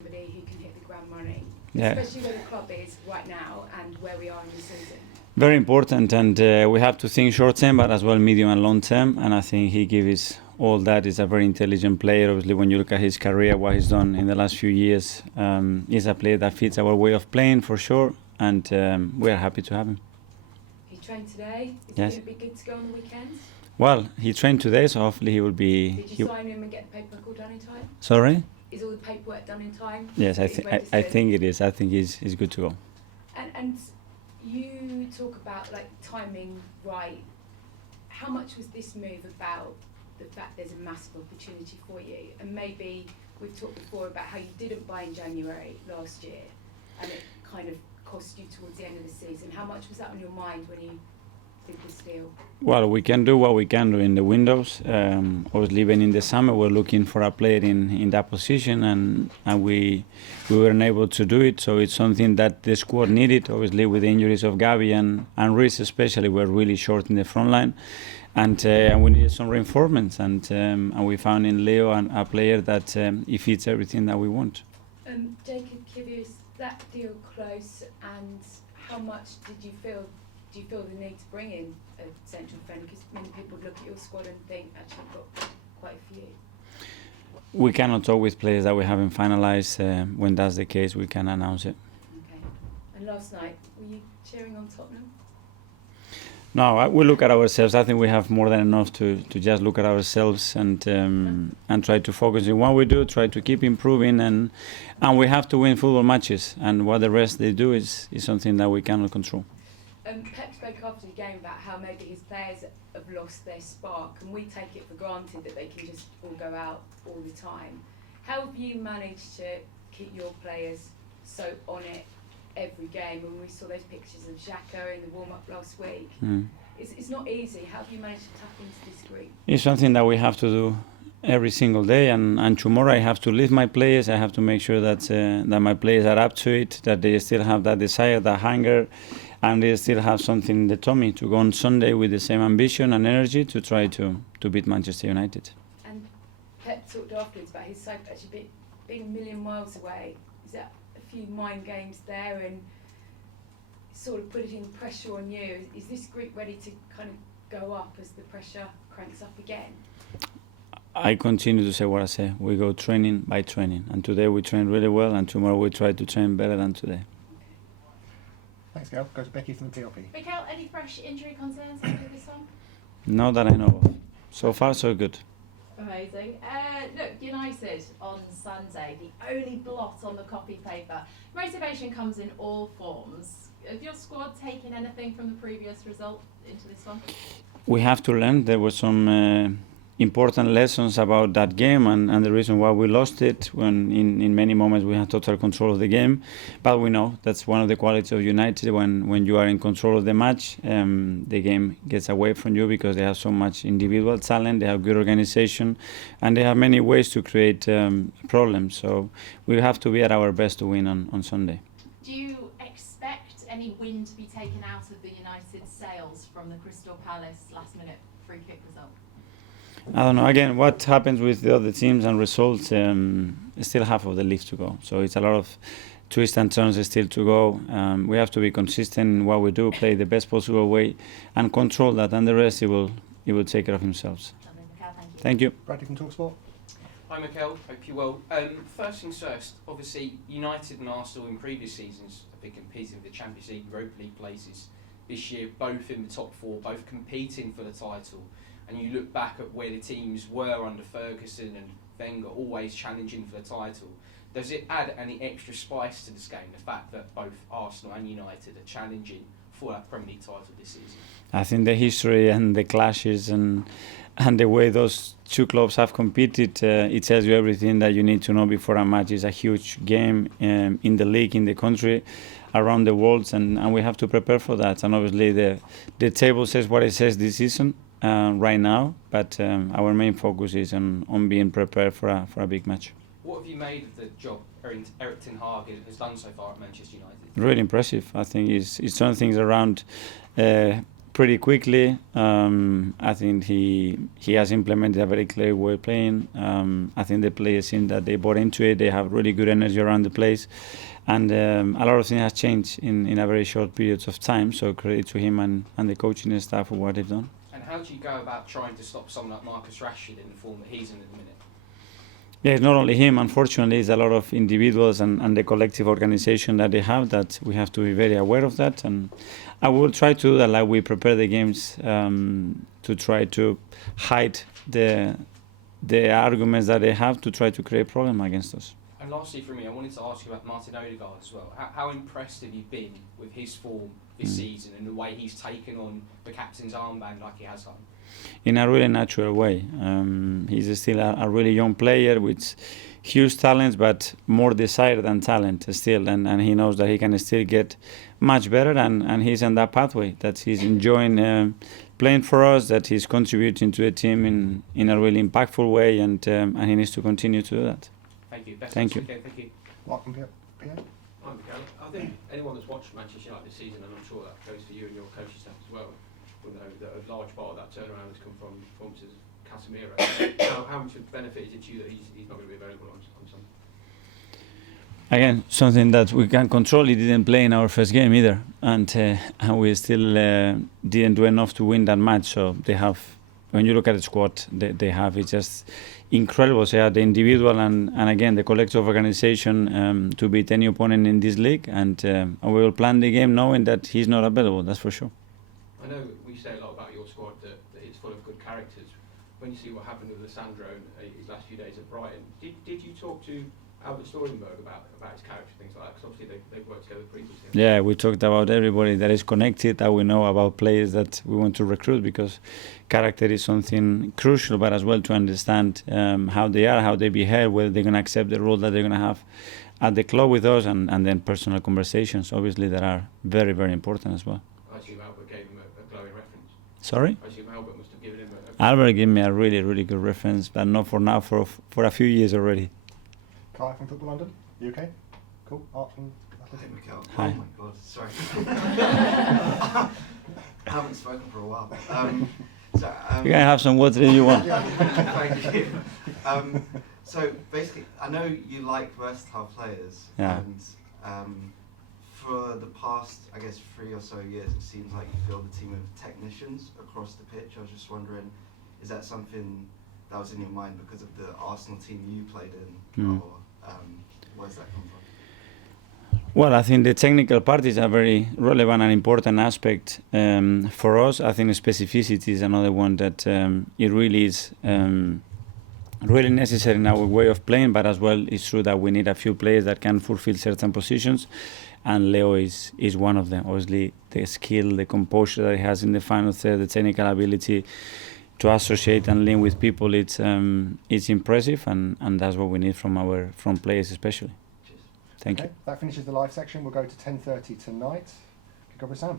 somebody who can hit the ground running, Yeah. especially where the club is right now and where we are in the season? Very important, and we have to think short term, but as well medium and long term. And I think he gives all that. He's a very intelligent player. Obviously, when you look at his career, what he's done in the last few years, he's a player that fits our way of playing for sure, and we are happy to have him. He trained today. Is Yes. he going to be good to go on the weekends? Well, he trained today, so hopefully he will be. Did you sign him and get the paperwork all done in time? Sorry? Is all the paperwork done in time? Yes, I Is he think I registered? think it is. I think he's good to go. And you talk about like timing right. How much was this move about the fact there's a massive opportunity for you? And maybe we've talked before about how you didn't buy in January last year and it kind of cost you towards the end of the season. How much was that on your mind when you did this deal? Well, we can do what we can do in the windows. Obviously, even in the summer, we're looking for a player in that position, and we weren't able to do it. So it's something that the squad needed. Obviously, with the injuries of Gavi and Reece especially, we're really short in the front line, and we needed some reinforcements. And we found in Leo a player that he fits everything that we want. Jacob Kivior, is that deal close? And how much did you feel? Do you feel the need to bring in a central defender? Because many people look at your squad and think, actually, I've got quite a few. We cannot talk with players that we haven't finalised. When that's the case, we can announce it. Okay. And last night, were you cheering on Tottenham? No, we look at ourselves. I think we have more than enough to just look at ourselves and try to focus on what we do, try to keep improving, and we have to win football matches. And what the rest they do is something that we cannot control. Pep spoke after the game about how maybe his players have lost their spark, and we take it for granted that they can just all go out all the time. How have you managed to keep your players so on it every game? When we saw those pictures of Xhaka in the warm-up last week, it's not easy. How have you managed to tap into this group? It's something that we have to do every single day, and tomorrow I have to lift my players. I have to make sure that my players are up to it, that they still have that desire, that hunger, and they still have something in the tummy to go on Sunday with the same ambition and energy to try to beat Manchester United. And Pep talked afterwards about his side actually being a million miles away. Is that a few mind games there and sort of putting pressure on you? Is this group ready to kind of go up as the pressure cranks up again? I continue to say what I say. We go training by training, and today we train really well, and tomorrow we try to train better than today. Thanks, Gail. Go to Becky from the PLP. Mikel, any fresh injury concerns after this one? Not that I know of. So far, so good. Amazing. Look, United on Sunday, the only blot on the copy paper. Motivation comes in all forms. Have your squad taken anything from the previous result into this one? We have to learn. There were some important lessons about that game and the reason why we lost it, when in many moments we had total control of the game. But we know that's one of the qualities of United. When you are in control of the match, the game gets away from you because they have so much individual talent, they have good organization, and they have many ways to create problems. So we have to be at our best to win on Sunday. Do you expect any win to be taken out of the United sails from the Crystal Palace last-minute free kick result? I don't know. Again, what happens with the other teams and results, still half of the league to go. So it's a lot of twists and turns still to go. We have to be consistent in what we do, play the best possible way, and control that. And the rest, he will take care of themselves. Lovely, Mikel, thank you. Thank you. Bradley from TalkSport. Hi Mikel, hope you're well. First things first, obviously United and Arsenal in previous seasons have been competing for the Champions League, Europa League places. This year, both in the top four, both competing for the title. And you look back at where the teams were under Ferguson and Wenger, always challenging for the title. Does it add any extra spice to this game, the fact that both Arsenal and United are challenging for that Premier League title this season? I think the history and the clashes and the way those two clubs have competed, it tells you everything that you need to know before a match. It's a huge game in the league, in the country, around the world, and we have to prepare for that. And obviously the table says what it says this season. Right now, but our main focus is on being prepared for a big match. What have you made of the job Eric Ten Hag has done so far at Manchester United? Really impressive. I think he's done things around pretty quickly. I think he has implemented a very clear way of playing. I think the players seem that they bought into it. They have really good energy around the place, and a lot of things has changed in a very short period of time. So credit to him and the coaching staff for what they've done. And how do you go about trying to stop someone like Marcus Rashford in the form that he's in at the minute? Yeah, it's not only him. Unfortunately, it's a lot of individuals and the collective organization that they have that we have to be very aware of that. And I will try to do that, like we prepare the games to try to hide the arguments that they have to try to create problem against us. And lastly for me, I wanted to ask you about Martin Odegaard as well. How impressed have you been with his form this season and the way he's taken on the captain's armband like he has done? In a really natural way. He's still a really young player with huge talents, but more desire than talent still. And he knows that he can still get much better, and he's on that pathway, that he's enjoying playing for us, that he's contributing to the team in a really impactful way, and he needs to continue to do that. Thank you. Best Thank you. Okay, thank you. Welcome, Pierre. Hi, Mikel. I think anyone that's watched Manchester United this season, and I'm sure that goes for you and your coaching staff as well, will know that a large part of that turnaround has come from performances of Casemiro. How much of a benefit is it to you that he's not going to be available on Sunday? Again, something that we can control. He didn't play in our first game either, and we still didn't do enough to win that match. So they have, when you look at the squad, they have, it's just incredible. So yeah, the individual and again the collective organization to beat any opponent in this league, and we will plan the game knowing that he's not available. That's for sure. I know we say a lot about your squad that it's full of good characters. When you see what happened with Lissandro in his last few days at Brighton, did you talk to Albert Storenberg about his character, things like that? Because obviously they've worked together previously. Yeah, we talked about everybody that is connected, that we know about players that we want to recruit, because character is something crucial, but as well to understand how they are, how they behave, whether they're going to accept the role that they're going to have at the club with us, and then personal conversations, obviously, that are very, very important as well. I assume Albert gave him a glowing reference. Sorry? I assume Albert must have given him Albert gave me a really, really good reference, but not for now, for a few years already. Kai from Football London, UK. Cool. Art from Athletic. Hey, Mikel. Hi. Oh my god, sorry. I haven't spoken for a while. You can have some water if you want. Thank you. So basically, I know you like versatile players, Yeah. and for the past, I guess, 3 or so years, it seems like you build a team of technicians across the pitch. I was just wondering, is that something that was in your mind because of the Arsenal team you played in, or where's that come from? Well, I think the technical part is a very relevant and important aspect for us. I think specificity is another one that it really is really necessary in our way of playing, but as well it's true that we need a few players that can fulfill certain positions, and Leo is one of them. Obviously, the skill, the composure that he has in the final third, the technical ability to associate and link with people, it's impressive, and that's what we need from players especially. Cheers. Thank you. Okay, that finishes the live section. We'll go to 10:30 tonight. Kick off with Sam.